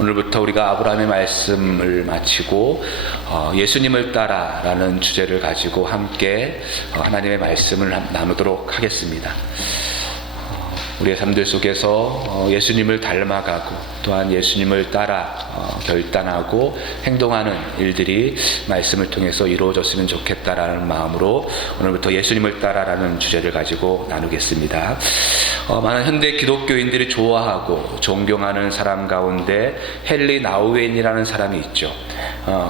오늘부터 우리가 아브라함의 말씀을 마치고 예수님을 따라라는 주제를 가지고 함께 하나님의 말씀을 나누도록 하겠습니다. 우리의 삶들 속에서 예수님을 닮아가고 또한 예수님을 따라 결단하고 행동하는 일들이 말씀을 통해서 이루어졌으면 좋겠다라는 마음으로 오늘부터 예수님을 따라라는 주제를 가지고 나누겠습니다. 많은 현대 기독교인들이 좋아하고 존경하는 사람 가운데 헨리 나우엔이라는 사람이 있죠.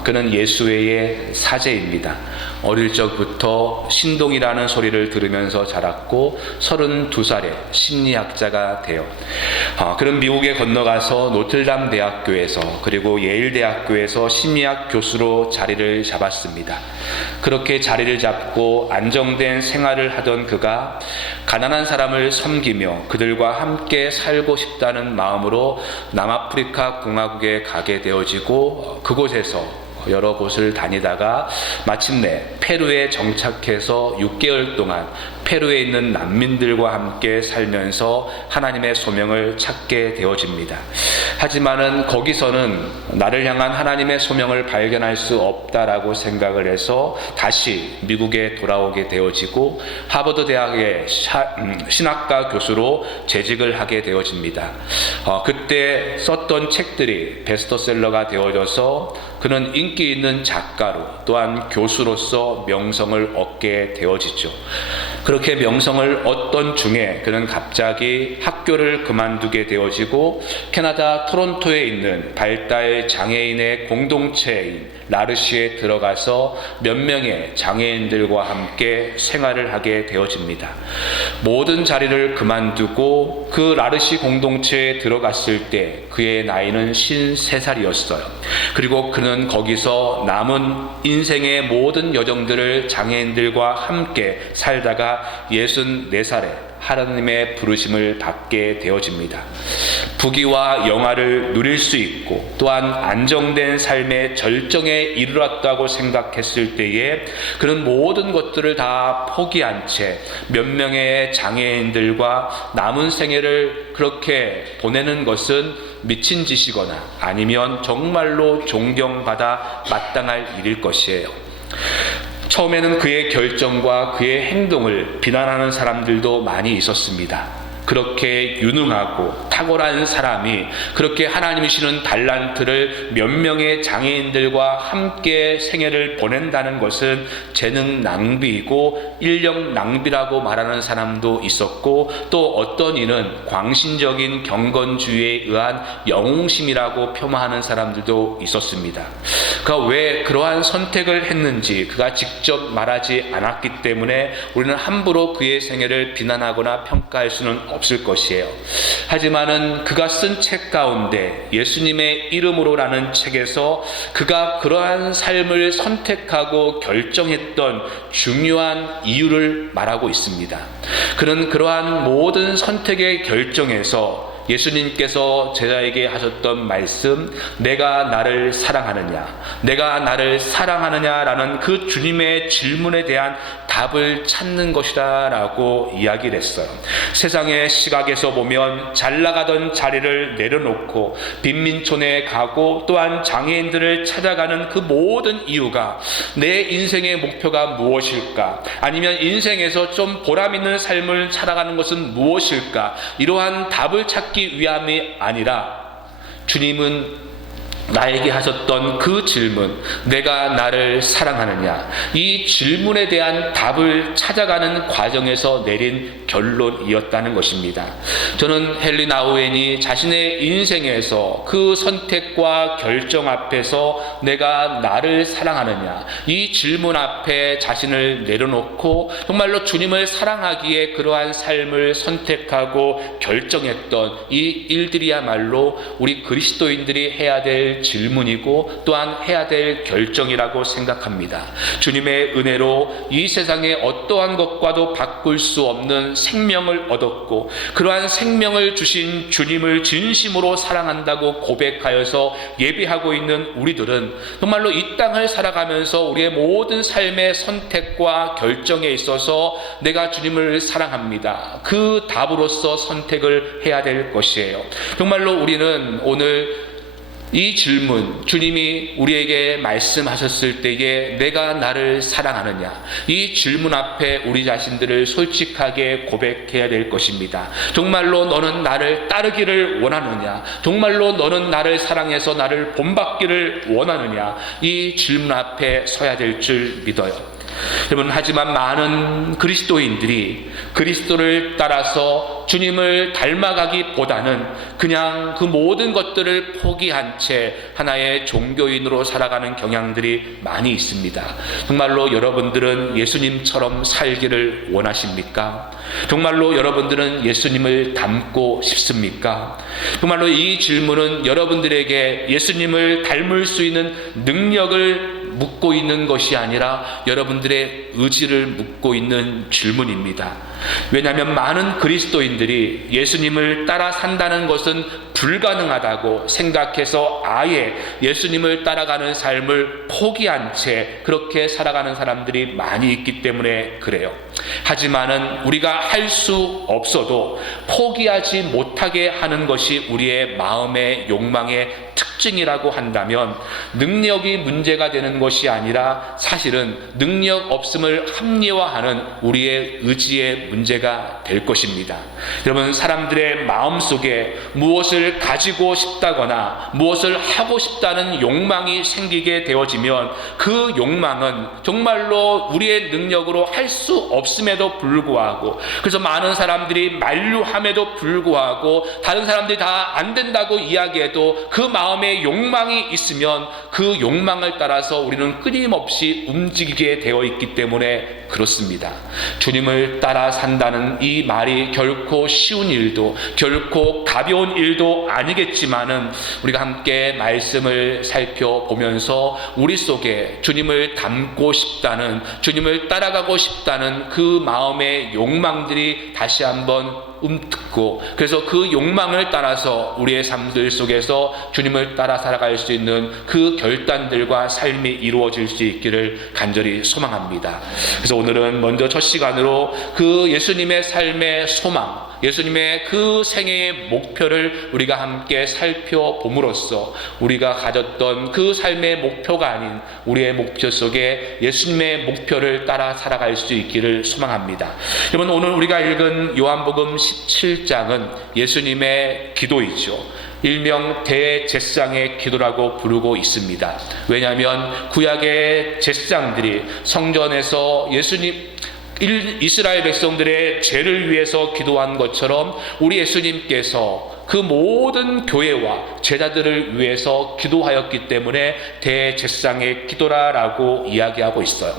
그는 예수회의 사제입니다. 어릴 적부터 신동이라는 소리를 들으면서 자랐고 32살에 심리학자가 되어 그는 미국에 건너가서 노틀담 대학교에서 그리고 예일 대학교에서 심리학 교수로 자리를 잡았습니다. 그렇게 자리를 잡고 안정된 생활을 하던 그가 가난한 사람을 섬기며 그들과 함께 살고 싶다는 마음으로 남아프리카 공화국에 가게 되어지고 그곳에서 여러 곳을 다니다가 마침내 페루에 정착해서 6개월 동안 페루에 있는 난민들과 함께 살면서 하나님의 소명을 찾게 되어집니다. 하지만은 거기서는 나를 향한 하나님의 소명을 발견할 수 없다라고 생각을 해서 다시 미국에 돌아오게 되어지고 하버드 대학의 신학과 교수로 재직을 하게 되어집니다. 그때 썼던 책들이 베스트셀러가 되어져서 그는 인기 있는 작가로 또한 교수로서 명성을 얻게 되어지죠. 그렇게 명성을 얻던 중에 그는 갑자기 학교를 그만두게 되어지고 캐나다 토론토에 있는 발달 장애인의 공동체인 라르시에 들어가서 몇 명의 장애인들과 함께 생활을 하게 되어집니다. 모든 자리를 그만두고 그 라르시 공동체에 들어갔을 때 그의 나이는 53살이었어요. 그리고 그는 거기서 남은 인생의 모든 여정들을 장애인들과 함께 살다가 64살에 하나님의 부르심을 받게 되어집니다. 부귀와 영화를 누릴 수 있고 또한 안정된 삶의 절정에 이르렀다고 생각했을 때에 그는 모든 것들을 다 포기한 채 몇 명의 장애인들과 남은 생애를 그렇게 보내는 것은 미친 짓이거나 아니면 정말로 존경받아 마땅할 일일 것이에요. 처음에는 그의 결정과 그의 행동을 비난하는 사람들도 많이 있었습니다. 그렇게 유능하고 탁월한 사람이 그렇게 하나님이 주시는 달란트를 몇 명의 장애인들과 함께 생애를 보낸다는 것은 재능 낭비이고 인력 낭비라고 말하는 사람도 있었고 또 어떤 이는 광신적인 경건주의에 의한 영웅심이라고 폄하하는 사람들도 있었습니다. 그가 왜 그러한 선택을 했는지 그가 직접 말하지 않았기 때문에 우리는 함부로 그의 생애를 비난하거나 평가할 수는 없을 것이에요. 하지만은 그가 쓴 책 가운데 예수님의 이름으로라는 책에서 그가 그러한 삶을 선택하고 결정했던 중요한 이유를 말하고 있습니다. 그는 그러한 모든 선택의 결정에서 예수님께서 제자에게 하셨던 말씀, 내가 나를 사랑하느냐, 내가 나를 사랑하느냐라는 그 주님의 질문에 대한 답을 찾는 것이다 라고 이야기를 했어요. 세상의 시각에서 보면 잘 나가던 자리를 내려놓고 빈민촌에 가고 또한 장애인들을 찾아가는 그 모든 이유가 내 인생의 목표가 무엇일까, 아니면 인생에서 좀 보람있는 삶을 살아가는 것은 무엇일까, 이러한 답을 찾기 위함이 아니라 주님은 나에게 하셨던 그 질문, 내가 나를 사랑하느냐, 이 질문에 대한 답을 찾아가는 과정에서 내린 결론이었다는 것입니다. 저는 헨리 나우엔이 자신의 인생에서 그 선택과 결정 앞에서 내가 나를 사랑하느냐, 이 질문 앞에 자신을 내려놓고 정말로 주님을 사랑하기에 그러한 삶을 선택하고 결정했던 이 일들이야말로 우리 그리스도인들이 해야 될 될 질문이고 또한 해야 될 결정이라고 생각합니다. 주님의 은혜로 이 세상에 어떠한 것과도 바꿀 수 없는 생명을 얻었고 그러한 생명을 주신 주님을 진심으로 사랑한다고 고백하여서 예배하고 있는 우리들은 정말로 이 땅을 살아가면서 우리의 모든 삶의 선택과 결정에 있어서 내가 주님을 사랑합니다. 그 답으로서 선택을 해야 될 것이에요. 정말로 우리는 오늘 이 질문, 주님이 우리에게 말씀하셨을 때에 내가 나를 사랑하느냐, 이 질문 앞에 우리 자신들을 솔직하게 고백해야 될 것입니다. 정말로 너는 나를 따르기를 원하느냐, 정말로 너는 나를 사랑해서 나를 본받기를 원하느냐, 이 질문 앞에 서야 될 줄 믿어요. 여러분, 하지만 많은 그리스도인들이 그리스도를 따라서 주님을 닮아가기보다는 그냥 그 모든 것들을 포기한 채 하나의 종교인으로 살아가는 경향들이 많이 있습니다. 정말로 여러분들은 예수님처럼 살기를 원하십니까? 정말로 여러분들은 예수님을 닮고 싶습니까? 정말로 이 질문은 여러분들에게 예수님을 닮을 수 있는 능력을 묻고 있는 것이 아니라 여러분들의 의지를 묻고 있는 질문입니다. 왜냐하면 많은 그리스도인들이 예수님을 따라 산다는 것은 불가능하다고 생각해서 아예 예수님을 따라가는 삶을 포기한 채 그렇게 살아가는 사람들이 많이 있기 때문에 그래요. 하지만은 우리가 할 수 없어도 포기하지 못하게 하는 것이 우리의 마음의 욕망의 특징이라고 한다면 능력이 문제가 되는 것이 아니라 사실은 능력 없음을 합리화하는 우리의 의지의 문제가 될 것입니다. 여러분, 사람들의 마음속에 무엇을 가지고 싶다거나 무엇을 하고 싶다는 욕망이 생기게 되어지면 그 욕망은 정말로 우리의 능력으로 할 수 없음에도 불구하고, 그래서 많은 사람들이 만류함에도 불구하고 다른 사람들이 다 안 된다고 이야기해도 그 마음에 욕망이 있으면 그 욕망을 따라서 우리는 끊임없이 움직이게 되어 있기 때문에 그렇습니다. 주님을 따라 산다는 이 말이 결코 쉬운 일도 결코 가벼운 일도 아니겠지만은 우리가 함께 말씀을 살펴보면서 우리 속에 주님을 닮고 싶다는, 주님을 따라가고 싶다는 그 마음의 욕망들이 다시 한번 움트고, 그래서 그 욕망을 따라서 우리의 삶들 속에서 주님을 따라 살아갈 수 있는 그 결단들과 삶이 이루어질 수 있기를 간절히 소망합니다. 그래서 오늘은 먼저 첫 시간으로 그 예수님의 삶의 소망, 예수님의 그 생애의 목표를 우리가 함께 살펴봄으로써 우리가 가졌던 그 삶의 목표가 아닌 우리의 목표 속에 예수님의 목표를 따라 살아갈 수 있기를 소망합니다. 여러분, 오늘 우리가 읽은 요한복음 17장은 예수님의 기도이죠. 일명 대제사장의 기도라고 부르고 있습니다. 왜냐하면 구약의 제사장들이 성전에서 이스라엘 백성들의 죄를 위해서 기도한 것처럼 우리 예수님께서 그 모든 교회와 제자들을 위해서 기도하였기 때문에 대제사장의 기도라고 이야기하고 있어요.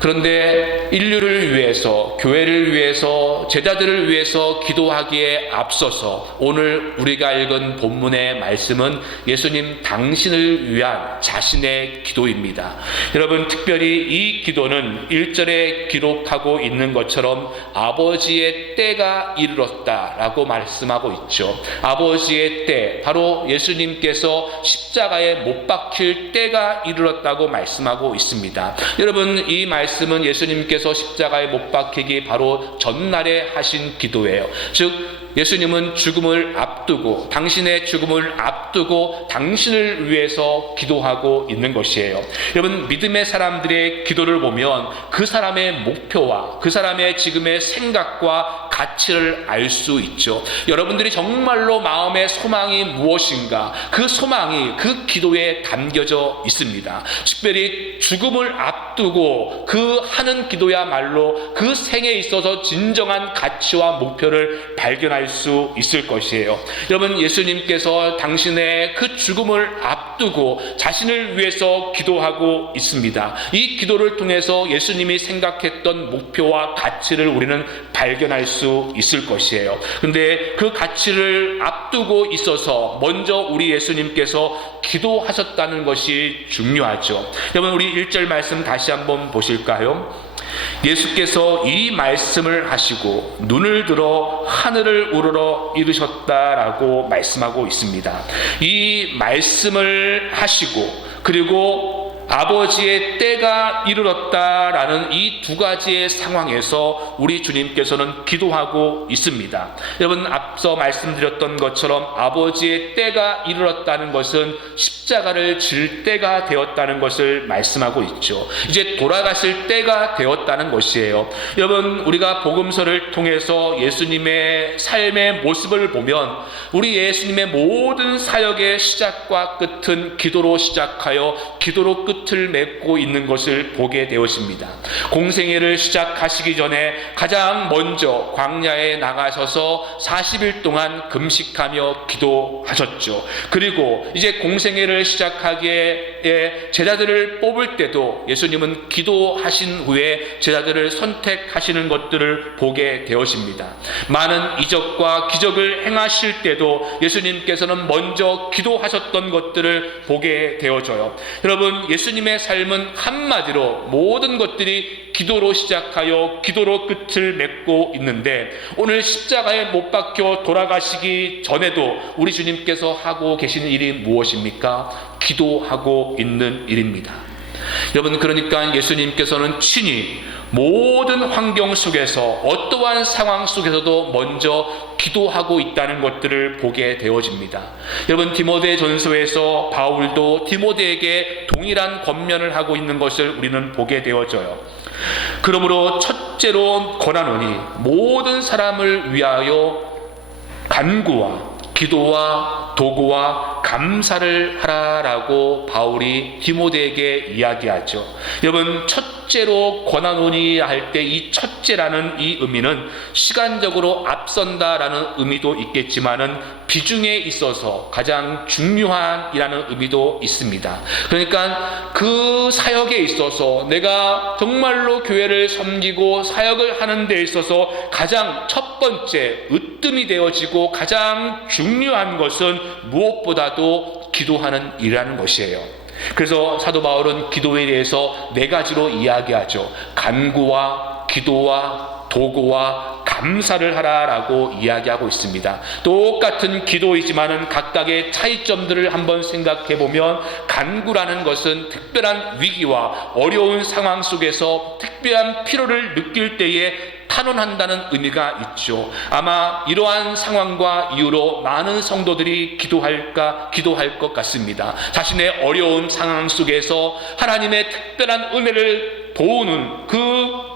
그런데 인류를 위해서, 교회를 위해서, 제자들을 위해서 기도하기에 앞서서 오늘 우리가 읽은 본문의 말씀은 예수님 당신을 위한 자신의 기도입니다. 여러분, 특별히 이 기도는 1절에 기록하고 있는 것처럼 아버지의 때가 이르렀다라고 말씀하고 있죠. 아버지의 때, 바로 예수님께서 십자가에 못 박힐 때가 이르렀다고 말씀하고 있습니다. 여러분, 이 말씀은 예수님께서 십자가에 못 박히기 바로 전날에 하신 기도예요. 즉 예수님은 죽음을 앞두고, 당신의 죽음을 앞두고 당신을 위해서 기도하고 있는 것이에요. 여러분, 믿음의 사람들의 기도를 보면 그 사람의 목표와 그 사람의 지금의 생각과 가치를 알 수 있죠. 여러분들이 정말로 마음의 소망이 무엇인가, 그 소망이 그 기도에 담겨져 있습니다. 특별히 죽음을 앞두고 그 하는 기도야말로 그 생에 있어서 진정한 가치와 목표를 발견할 수 있을 것이에요. 여러분, 예수님께서 당신의 그 죽음을 앞두고 자신을 위해서 기도하고 있습니다. 이 기도를 통해서 예수님이 생각했던 목표와 가치를 우리는 발견할 수 수 있을 것이에요. 근데 그 가치를 앞두고 있어서 먼저 우리 예수님께서 기도하셨다는 것이 중요하죠. 여러분, 우리 1절 말씀 다시 한번 보실까요? 예수께서 이 말씀을 하시고 눈을 들어 하늘을 우러러 이르셨다라고 말씀하고 있습니다. 이 말씀을 하시고 그리고 아버지의 때가 이르렀다라는 이 두 가지의 상황에서 우리 주님께서는 기도하고 있습니다. 여러분, 앞서 말씀드렸던 것처럼 아버지의 때가 이르렀다는 것은 십자가를 질 때가 되었다는 것을 말씀하고 있죠. 이제 돌아가실 때가 되었다는 것이에요. 여러분, 우리가 복음서를 통해서 예수님의 삶의 모습을 보면 우리 예수님의 모든 사역의 시작과 끝은 기도로 시작하여 기도로 끝을 맺고 있는 것을 보게 되었습니다. 공생애를 시작하시기 전에 가장 먼저 광야에 나가셔서 40일 동안 금식하며 기도하셨죠. 그리고 이제 공생애를 시작하기에 제자들을 뽑을 때도 예수님은 기도하신 후에 제자들을 선택하시는 것들을 보게 되었습니다. 많은 이적과 기적을 행하실 때도 예수님께서는 먼저 기도하셨던 것들을 보게 되어져요. 여러분, 예수님의 삶은 한마디로 모든 것들이 기도로 시작하여 기도로 끝을 맺고 있는데, 오늘 십자가에 못 박혀 돌아가시기 전에도 우리 주님께서 하고 계시는 일이 무엇입니까? 기도하고 있는 일입니다. 여러분, 그러니까 예수님께서는 친히 모든 환경 속에서 어떠한 상황 속에서도 먼저 기도하고 있다는 것들을 보게 되어집니다. 여러분, 디모데전서에서 바울도 디모데에게 동일한 권면을 하고 있는 것을 우리는 보게 되어져요. 그러므로 첫째로 권하노니 모든 사람을 위하여 간구와 기도와 도구와 감사를 하라라고 바울이 디모데에게 이야기하죠. 여러분, 첫째로 권하노니 할 때 이 첫째라는 이 의미는 시간적으로 앞선다라는 의미도 있겠지만은 비중에 있어서 가장 중요한이라는 의미도 있습니다. 그러니까 그 사역에 있어서 내가 정말로 교회를 섬기고 사역을 하는 데 있어서 가장 첫 번째 으뜸이 되어지고 가장 중요한 것은 무엇보다도 기도하는 일이라는 것이에요. 그래서 사도 바울은 기도에 대해서 네 가지로 이야기하죠. 간구와 기도와 도구와 감사를 하라라고 이야기하고 있습니다. 똑같은 기도이지만은 각각의 차이점들을 한번 생각해 보면, 간구라는 것은 특별한 위기와 어려운 상황 속에서 특별한 필요를 느낄 때에 탄원한다는 의미가 있죠. 아마 이러한 상황과 이유로 많은 성도들이 기도할 것 같습니다. 자신의 어려운 상황 속에서 하나님의 특별한 은혜를 도우는 그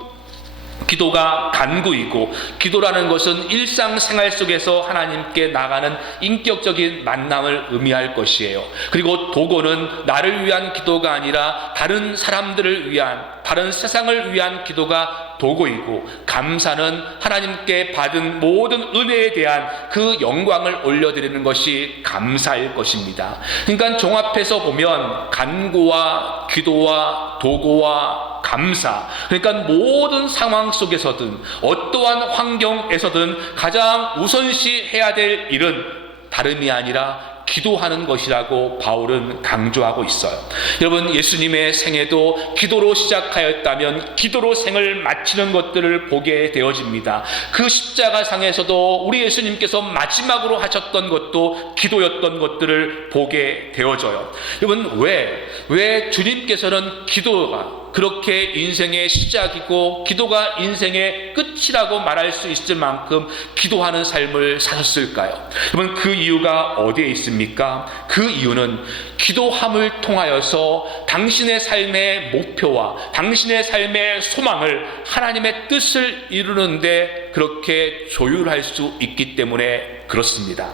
기도가 간구이고, 기도라는 것은 일상생활 속에서 하나님께 나가는 인격적인 만남을 의미할 것이에요. 그리고 도구는 나를 위한 기도가 아니라 다른 사람들을 위한, 다른 세상을 위한 기도가 도구이고, 감사는 하나님께 받은 모든 은혜에 대한 그 영광을 올려드리는 것이 감사일 것입니다. 그러니까 종합해서 보면 간구와 기도와 도구와 감사, 그러니까 모든 상황 속에서든 어떠한 환경에서든 가장 우선시 해야 될 일은 다름이 아니라 기도하는 것이라고 바울은 강조하고 있어요. 여러분, 예수님의 생애도 기도로 시작하였다면 기도로 생을 마치는 것들을 보게 되어집니다. 그 십자가상에서도 우리 예수님께서 마지막으로 하셨던 것도 기도였던 것들을 보게 되어져요. 여러분, 왜 주님께서는 기도가 그렇게 인생의 시작이고 기도가 인생의 끝이라고 말할 수 있을 만큼 기도하는 삶을 사셨을까요? 여러분, 그 이유가 어디에 있습니까? 그 이유는 기도함을 통하여서 당신의 삶의 목표와 당신의 삶의 소망을, 하나님의 뜻을 이루는데 그렇게 조율할 수 있기 때문에 그렇습니다.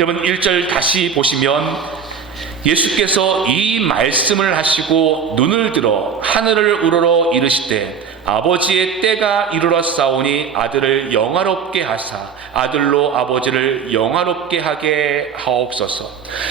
여러분, 1절 다시 보시면 예수께서 이 말씀을 하시고 눈을 들어 하늘을 우러러 이르시되 아버지의 때가 이르렀사오니 아들을 영화롭게 하사 아들로 아버지를 영화롭게 하게 하옵소서.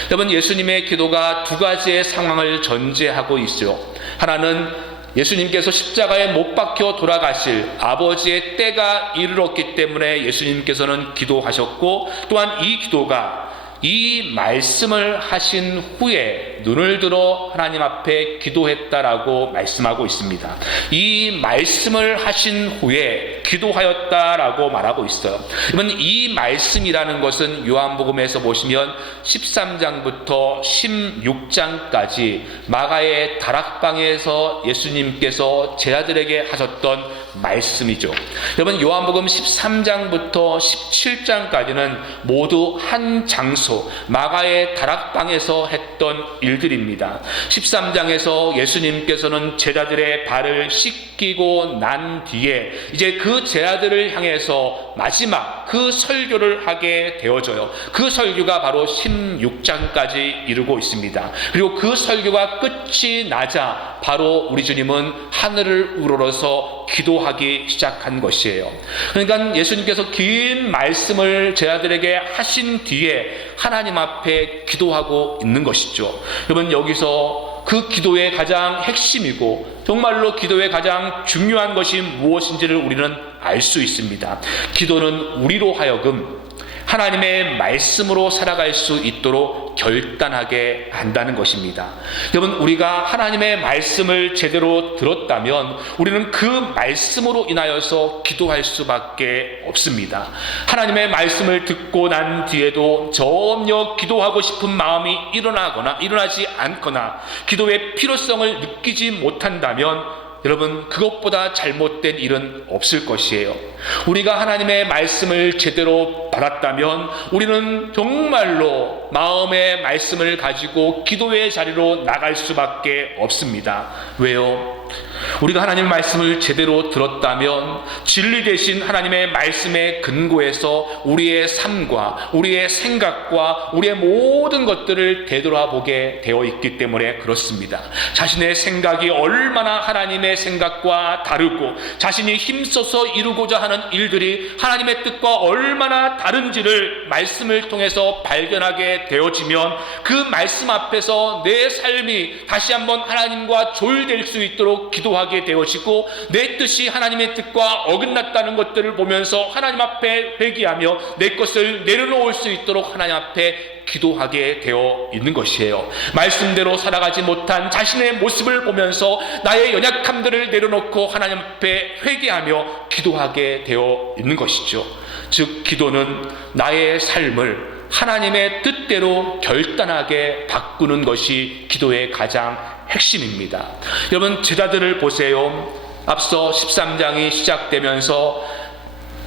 여러분, 예수님의 기도가 두 가지의 상황을 전제하고 있어요. 하나는 예수님께서 십자가에 못 박혀 돌아가실 아버지의 때가 이르렀기 때문에 예수님께서는 기도하셨고, 또한 이 기도가 이 말씀을 하신 후에 눈을 들어 하나님 앞에 기도했다라고 말씀하고 있습니다. 이 말씀을 하신 후에 기도하였다라고 말하고 있어요. 여러분, 이 말씀이라는 것은 요한복음에서 보시면 13장부터 16장까지 마가의 다락방에서 예수님께서 제자들에게 하셨던 말씀이죠. 여러분, 요한복음 13장부터 17장까지는 모두 한 장소, 마가의 다락방에서 했던 일들입니다. 13장에서 예수님께서는 제자들의 발을 씻기고 난 뒤에 이제 그 제자들을 향해서 마지막 그 설교를 하게 되어져요. 그 설교가 바로 16장까지 이루고 있습니다. 그리고 그 설교가 끝이 나자 바로 우리 주님은 하늘을 우러러서 기도하기 시작한 것이에요. 그러니까 예수님께서 긴 말씀을 제자들에게 하신 뒤에 하나님 앞에 기도하고 있는 것이죠. 여러분, 여기서 그 기도의 가장 핵심이고 정말로 기도의 가장 중요한 것이 무엇인지를 우리는 알 수 있습니다. 기도는 우리로 하여금 하나님의 말씀으로 살아갈 수 있도록 결단하게 한다는 것입니다. 여러분, 우리가 하나님의 말씀을 제대로 들었다면 우리는 그 말씀으로 인하여서 기도할 수밖에 없습니다. 하나님의 말씀을 듣고 난 뒤에도 전혀 기도하고 싶은 마음이 일어나지 않거나 기도의 필요성을 느끼지 못한다면 여러분, 그것보다 잘못된 일은 없을 것이에요. 우리가 하나님의 말씀을 제대로 받았다면 우리는 정말로 마음의 말씀을 가지고 기도의 자리로 나갈 수밖에 없습니다. 왜요? 우리가 하나님의 말씀을 제대로 들었다면 진리 되신 하나님의 말씀의 근거에서 우리의 삶과 우리의 생각과 우리의 모든 것들을 되돌아보게 되어 있기 때문에 그렇습니다. 자신의 생각이 얼마나 하나님의 생각과 다르고 자신이 힘써서 이루고자 하는 일들이 하나님의 뜻과 얼마나 다른지를 말씀을 통해서 발견하게 되어지면 그 말씀 앞에서 내 삶이 다시 한번 하나님과 조율될 수 있도록 기도하게 되어지고 내 뜻이 하나님의 뜻과 어긋났다는 것들을 보면서 하나님 앞에 회개하며 내 것을 내려놓을 수 있도록 하나님 앞에 기도하게 되어 있는 것이에요. 말씀대로 살아가지 못한 자신의 모습을 보면서 나의 연약함들을 내려놓고 하나님 앞에 회개하며 기도하게 되어 있는 것이죠. 즉, 기도는 나의 삶을 하나님의 뜻대로 결단하게 바꾸는 것이 기도의 가장 핵심입니다. 여러분, 제자들을 보세요. 앞서 13장이 시작되면서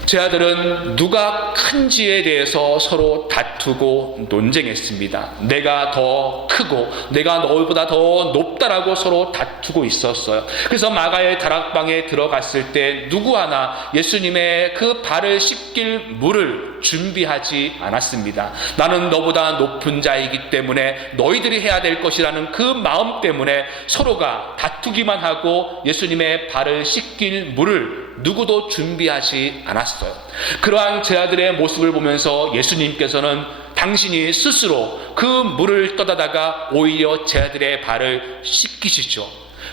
제자들은 누가 큰지에 대해서 서로 다투고 논쟁했습니다. 내가 더 크고 내가 너희보다 더 높다라고 서로 다투고 있었어요. 그래서 마가의 다락방에 들어갔을 때 누구 하나 예수님의 그 발을 씻길 물을 준비하지 않았습니다. 나는 너보다 높은 자이기 때문에 너희들이 해야 될 것이라는 그 마음 때문에 서로가 다투기만 하고 예수님의 발을 씻길 물을 누구도 준비하지 않았어요. 그러한 제자들의 모습을 보면서 예수님께서는 당신이 스스로 그 물을 떠다다가 오히려 제자들의 발을 씻기시죠.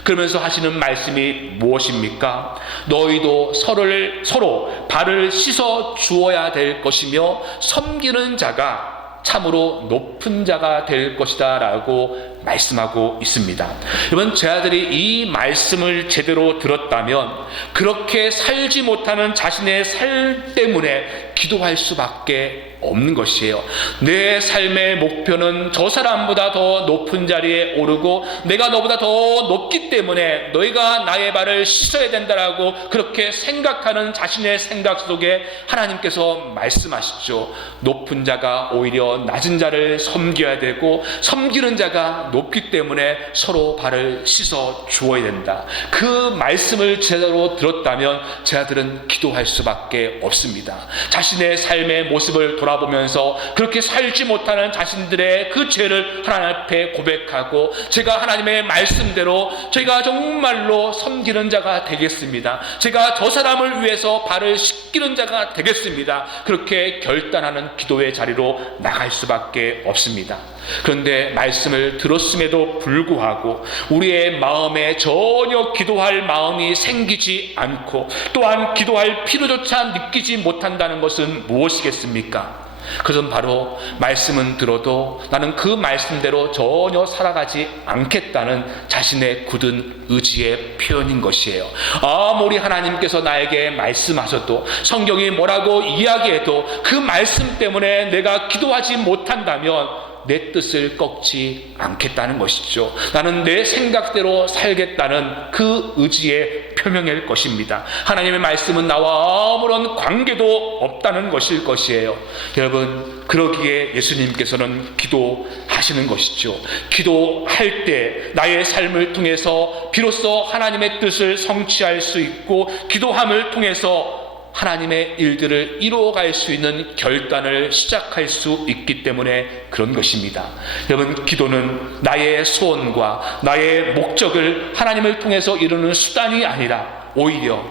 그러면서 하시는 말씀이 무엇입니까? 너희도 서로 발을 씻어 주어야 될 것이며 섬기는 자가 참으로 높은 자가 될 것이다 라고 말씀하고 있습니다. 여러분, 제자들이 이 말씀을 제대로 들었다면 그렇게 살지 못하는 자신의 삶 때문에 기도할 수밖에 없는 것이에요. 내 삶의 목표는 저 사람보다 더 높은 자리에 오르고 내가 너보다 더 높기 때문에 너희가 나의 발을 씻어야 된다라고 그렇게 생각하는 자신의 생각 속에 하나님께서 말씀하시죠. 높은 자가 오히려 낮은 자를 섬겨야 되고 섬기는 자가 높기 때문에 서로 발을 씻어 주어야 된다. 그 말씀을 제대로 들었다면 제자들은 기도할 수밖에 없습니다. 자신의 삶의 모습을 돌아보면서 그렇게 살지 못하는 자신들의 그 죄를 하나님 앞에 고백하고 제가 하나님의 말씀대로 제가 정말로 섬기는 자가 되겠습니다. 제가 저 사람을 위해서 발을 씻기는 자가 되겠습니다. 그렇게 결단하는 기도의 자리로 나가야 할 수밖에 없습니다. 그런데 말씀을 들었음에도 불구하고 우리의 마음에 전혀 기도할 마음이 생기지 않고 또한 기도할 필요조차 느끼지 못한다는 것은 무엇이겠습니까? 그것은 바로 말씀은 들어도 나는 그 말씀대로 전혀 살아가지 않겠다는 자신의 굳은 의지의 표현인 것이에요. 아무리 하나님께서 나에게 말씀하셔도 성경이 뭐라고 이야기해도 그 말씀 때문에 내가 기도하지 못한다면 내 뜻을 꺾지 않겠다는 것이죠. 나는 내 생각대로 살겠다는 그 의지의 표명일 것입니다. 하나님의 말씀은 나와 아무런 관계도 없다는 것일 것이에요. 여러분, 그러기에 예수님께서는 기도하시는 것이죠. 기도할 때 나의 삶을 통해서 비로소 하나님의 뜻을 성취할 수 있고 기도함을 통해서 하나님의 일들을 이루어갈 수 있는 결단을 시작할 수 있기 때문에 그런 것입니다. 여러분, 기도는 나의 소원과 나의 목적을 하나님을 통해서 이루는 수단이 아니라 오히려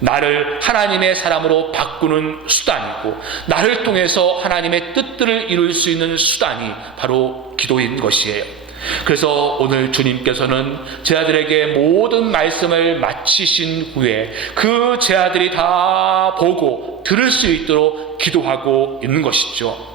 나를 하나님의 사람으로 바꾸는 수단이고 나를 통해서 하나님의 뜻들을 이룰 수 있는 수단이 바로 기도인 것이에요. 그래서 오늘 주님께서는 제 아들에게 모든 말씀을 마치신 후에 그 제 아들이 다 보고 들을 수 있도록 기도하고 있는 것이죠.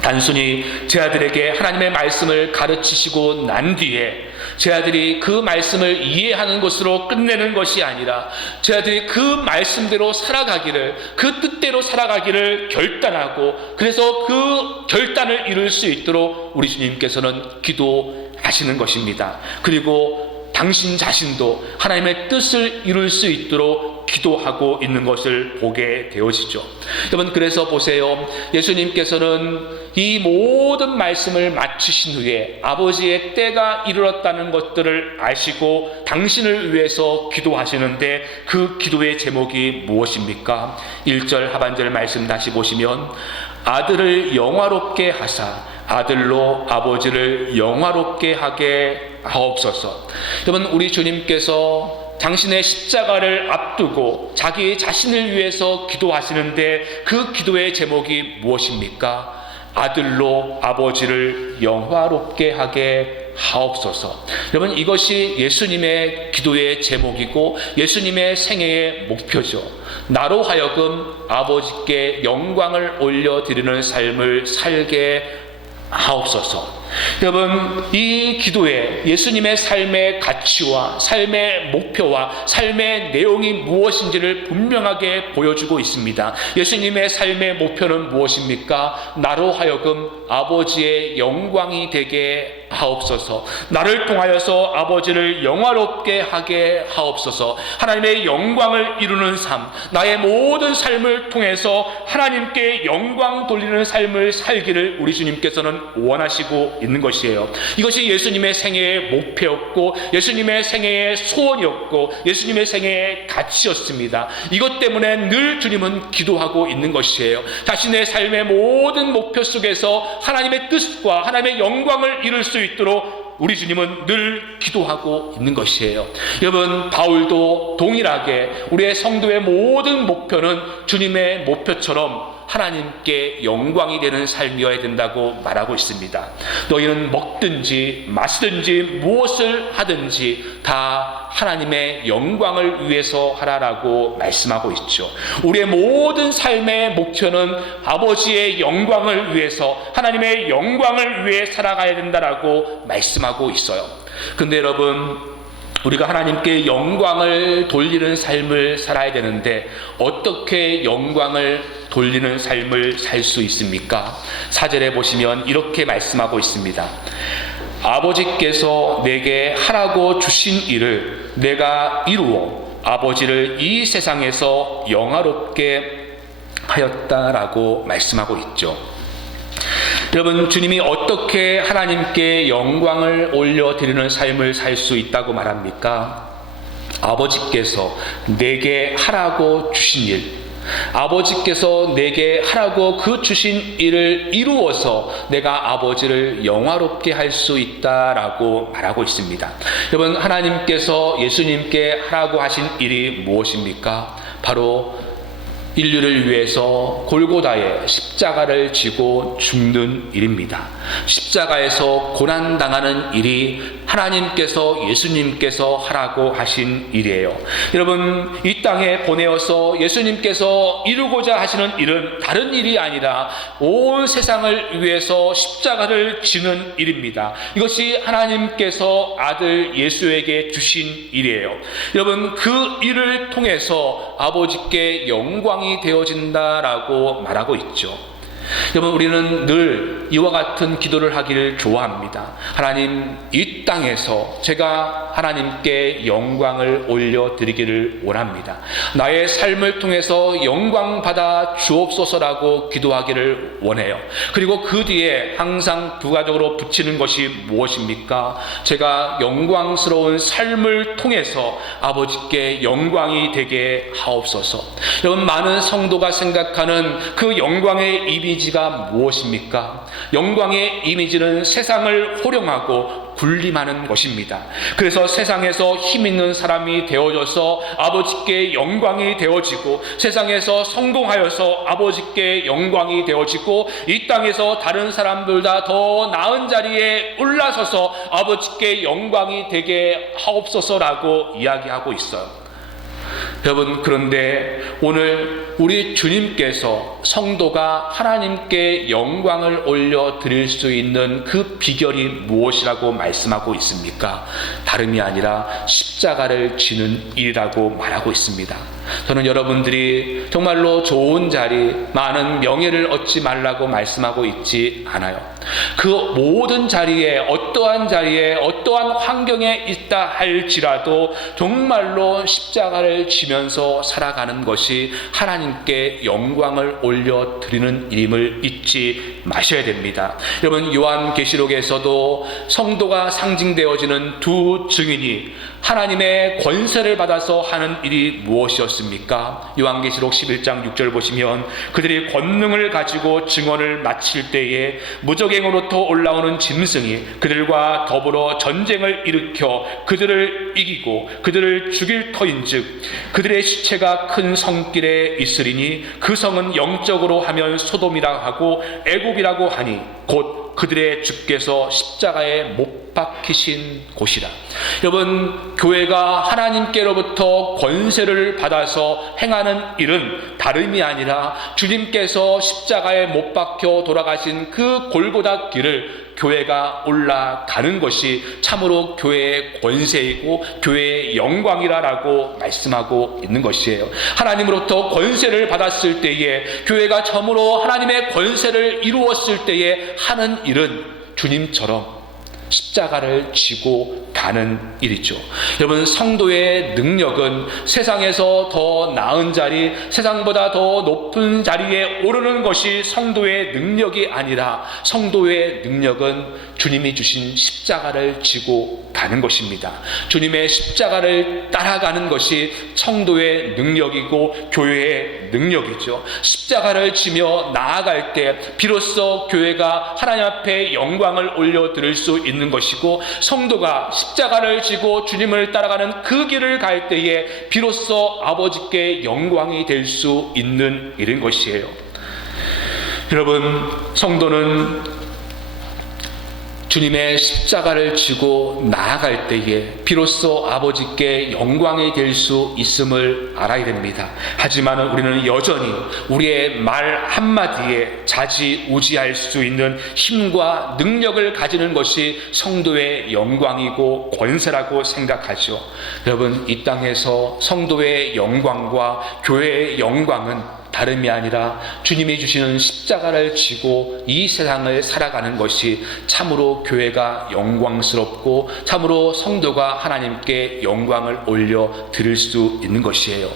단순히 제 아들에게 하나님의 말씀을 가르치시고 난 뒤에 제 아들이 그 말씀을 이해하는 것으로 끝내는 것이 아니라 제 아들이 그 말씀대로 살아가기를, 그 뜻대로 살아가기를 결단하고 그래서 그 결단을 이룰 수 있도록 우리 주님께서는 기도하시는 것입니다. 그리고 당신 자신도 하나님의 뜻을 이룰 수 있도록 기도하고 있는 것을 보게 되어지죠. 여러분, 그래서 보세요. 예수님께서는 이 모든 말씀을 마치신 후에 아버지의 때가 이르렀다는 것들을 아시고 당신을 위해서 기도하시는데 그 기도의 제목이 무엇입니까? 1절 하반절 말씀 다시 보시면 아들을 영화롭게 하사 아들로 아버지를 영화롭게 하게 하옵소서. 여러분, 우리 주님께서 당신의 십자가를 앞두고 자기 자신을 위해서 기도하시는데 그 기도의 제목이 무엇입니까? 아들로 아버지를 영화롭게 하게 하옵소서. 여러분, 이것이 예수님의 기도의 제목이고 예수님의 생애의 목표죠. 나로 하여금 아버지께 영광을 올려드리는 삶을 살게 하옵소서. 여러분, 이 기도에 예수님의 삶의 가치와 삶의 목표와 삶의 내용이 무엇인지를 분명하게 보여주고 있습니다. 예수님의 삶의 목표는 무엇입니까? 나로 하여금 아버지의 영광이 되게 하옵소서. 나를 통하여서 아버지를 영화롭게 하게 하옵소서. 하나님의 영광을 이루는 삶, 나의 모든 삶을 통해서 하나님께 영광 돌리는 삶을 살기를 우리 주님께서는 원하시고 있는 것이에요. 이것이 예수님의 생애의 목표였고 예수님의 생애의 소원이었고 예수님의 생애의 가치였습니다. 이것 때문에 늘 주님은 기도하고 있는 것이에요. 자신의 삶의 모든 목표 속에서 하나님의 뜻과 하나님의 영광을 이룰 수 있도록 우리 주님은 늘 기도하고 있는 것이에요. 여러분, 바울도 동일하게 우리의 성도의 모든 목표는 주님의 목표처럼 하나님께 영광이 되는 삶이어야 된다고 말하고 있습니다. 너희는 먹든지 마시든지 무엇을 하든지 다 하나님의 영광을 위해서 하라라고 말씀하고 있죠. 우리의 모든 삶의 목표는 아버지의 영광을 위해서 하나님의 영광을 위해 살아가야 된다라고 말씀하고 있어요. 근데 여러분, 우리가 하나님께 영광을 돌리는 삶을 살아야 되는데 어떻게 영광을 돌리는 삶을 살 수 있습니까? 4절에 보시면 이렇게 말씀하고 있습니다. 아버지께서 내게 하라고 주신 일을 내가 이루어 아버지를 이 세상에서 영화롭게 하였다라고 말씀하고 있죠. 여러분, 주님이 어떻게 하나님께 영광을 올려드리는 삶을 살 수 있다고 말합니까? 아버지께서 내게 하라고 주신 일, 아버지께서 내게 하라고 그 주신 일을 이루어서 내가 아버지를 영화롭게 할 수 있다라고 말하고 있습니다. 여러분, 하나님께서 예수님께 하라고 하신 일이 무엇입니까? 바로 인류를 위해서 골고다에 십자가를 지고 죽는 일입니다. 십자가에서 고난당하는 일이 하나님께서 예수님께서 하라고 하신 일이에요. 여러분, 이 땅에 보내어서 예수님께서 이루고자 하시는 일은 다른 일이 아니라 온 세상을 위해서 십자가를 지는 일입니다. 이것이 하나님께서 아들 예수에게 주신 일이에요. 여러분, 그 일을 통해서 아버지께 영광이 되어진다라고 말하고 있죠. 여러분, 우리는 늘 이와 같은 기도를 하기를 좋아합니다. 하나님, 이 땅에서 제가 하나님께 영광을 올려드리기를 원합니다. 나의 삶을 통해서 영광 받아 주옵소서라고 기도하기를 원해요. 그리고 그 뒤에 항상 부가적으로 붙이는 것이 무엇입니까? 제가 영광스러운 삶을 통해서 아버지께 영광이 되게 하옵소서. 여러분, 많은 성도가 생각하는 그 영광의 이미지가 무엇입니까? 영광의 이미지는 세상을 호령하고 군림하는 것입니다. 그래서 세상에서 힘 있는 사람이 되어져서 아버지께 영광이 되어지고, 세상에서 성공하여서 아버지께 영광이 되어지고, 이 땅에서 다른 사람들보다 더 나은 자리에 올라서서 아버지께 영광이 되게 하옵소서라고 이야기하고 있어요. 여러분, 그런데 오늘 우리 주님께서 성도가 하나님께 영광을 올려 드릴 수 있는 그 비결이 무엇이라고 말씀하고 있습니까? 다름이 아니라 십자가를 지는 일이라고 말하고 있습니다. 저는 여러분들이 정말로 좋은 자리, 많은 명예를 얻지 말라고 말씀하고 있지 않아요. 그 모든 자리에, 어떠한 환경에 있다 할지라도 정말로 십자가를 지면서 살아가는 것이 하나님께 영광을 올려드리는 일임을 잊지 마셔야 됩니다. 여러분, 요한계시록에서도 성도가 상징되어지는 두 증인이 하나님의 권세를 받아서 하는 일이 무엇이었습니까? 요한계시록 11장 6절 보시면, 그들이 권능을 가지고 증언을 마칠 때에 무적행으로부터 올라오는 짐승이 그들과 더불어 전쟁을 일으켜 그들을 이기고 그들을 죽일 터인즉 그들의 시체가 큰 성길에 있으리니 그 성은 영적으로 하면 소돔이라 하고 애굽이라고 하니 곧 그들의 주께서 십자가에 못 박히신 곳이라. 여러분, 교회가 하나님께로부터 권세를 받아서 행하는 일은 다름이 아니라 주님께서 십자가에 못 박혀 돌아가신 그 골고다 길을 교회가 올라가는 것이 참으로 교회의 권세이고 교회의 영광이라고 말씀하고 있는 것이에요. 하나님으로부터 권세를 받았을 때에, 교회가 처음으로 하나님의 권세를 이루었을 때에 하는 일은 주님처럼 십자가를 지고 가는 일이죠. 여러분, 성도의 능력은 세상에서 더 나은 자리, 세상보다 더 높은 자리에 오르는 것이 성도의 능력이 아니라, 성도의 능력은 주님이 주신 십자가를 지고 가는 것입니다. 주님의 십자가를 따라가는 것이 성도의 능력이고 교회의 능력이죠. 십자가를 지며 나아갈 때 비로소 교회가 하나님 앞에 영광을 올려드릴 수 있는 것이고, 성도가 십자가를 지고 주님을 따라가는 그 길을 갈 때에 비로소 아버지께 영광이 될 수 있는 일인 것이에요. 여러분, 성도는 주님의 십자가를 지고 나아갈 때에 비로소 아버지께 영광이 될 수 있음을 알아야 됩니다. 하지만 우리는 여전히 우리의 말 한마디에 좌지우지할 수 있는 힘과 능력을 가지는 것이 성도의 영광이고 권세라고 생각하죠. 여러분, 이 땅에서 성도의 영광과 교회의 영광은 다름이 아니라 주님이 주시는 십자가를 지고 이 세상을 살아가는 것이 참으로 교회가 영광스럽고 참으로 성도가 하나님께 영광을 올려 드릴 수 있는 것이에요.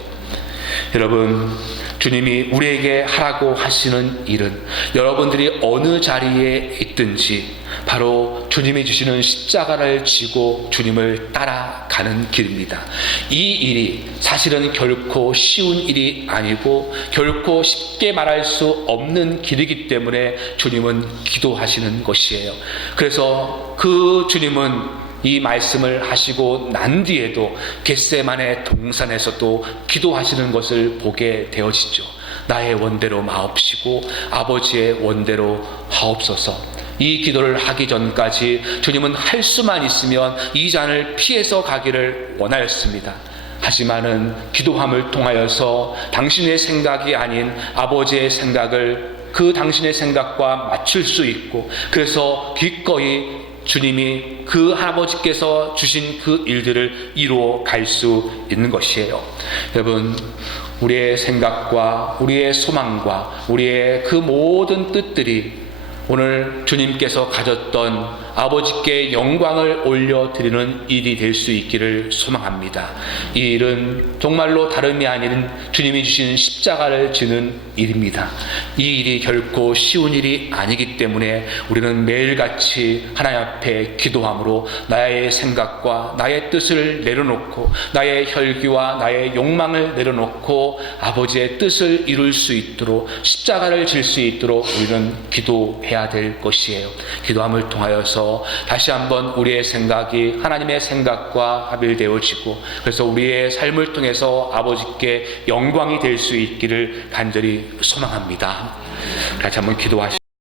여러분, 주님이 우리에게 하라고 하시는 일은 여러분들이 어느 자리에 있든지 바로 주님이 주시는 십자가를 지고 주님을 따라가는 길입니다. 이 일이 사실은 결코 쉬운 일이 아니고 결코 쉽게 말할 수 없는 길이기 때문에 주님은 기도하시는 것이에요. 그래서 그 주님은 이 말씀을 하시고 난 뒤에도 겟세마네 동산에서도 기도하시는 것을 보게 되어지죠. 나의 원대로 마옵시고 아버지의 원대로 하옵소서. 이 기도를 하기 전까지 주님은 할 수만 있으면 이 잔을 피해서 가기를 원하였습니다. 하지만은 기도함을 통하여서 당신의 생각이 아닌 아버지의 생각을 그 당신의 생각과 맞출 수 있고, 그래서 기꺼이 주님이 그 아버지께서 주신 그 일들을 이루어 갈 수 있는 것이에요. 여러분, 우리의 생각과 우리의 소망과 우리의 그 모든 뜻들이 오늘 주님께서 가졌던 아버지께 영광을 올려드리는 일이 될 수 있기를 소망합니다. 이 일은 정말로 다름이 아닌 주님이 주신 십자가를 지는 일입니다. 이 일이 결코 쉬운 일이 아니기 때문에 우리는 매일같이 하나님 앞에 기도함으로 나의 생각과 나의 뜻을 내려놓고 나의 혈기와 나의 욕망을 내려놓고 아버지의 뜻을 이룰 수 있도록, 십자가를 질 수 있도록 우리는 기도해야 될 것이에요. 기도함을 통하여서 다시 한번 우리의 생각이 하나님의 생각과 합일되어지고, 그래서 우리의 삶을 통해서 아버지께 영광이 될 수 있기를 간절히 소망합니다. 같이 한번 기도하시죠.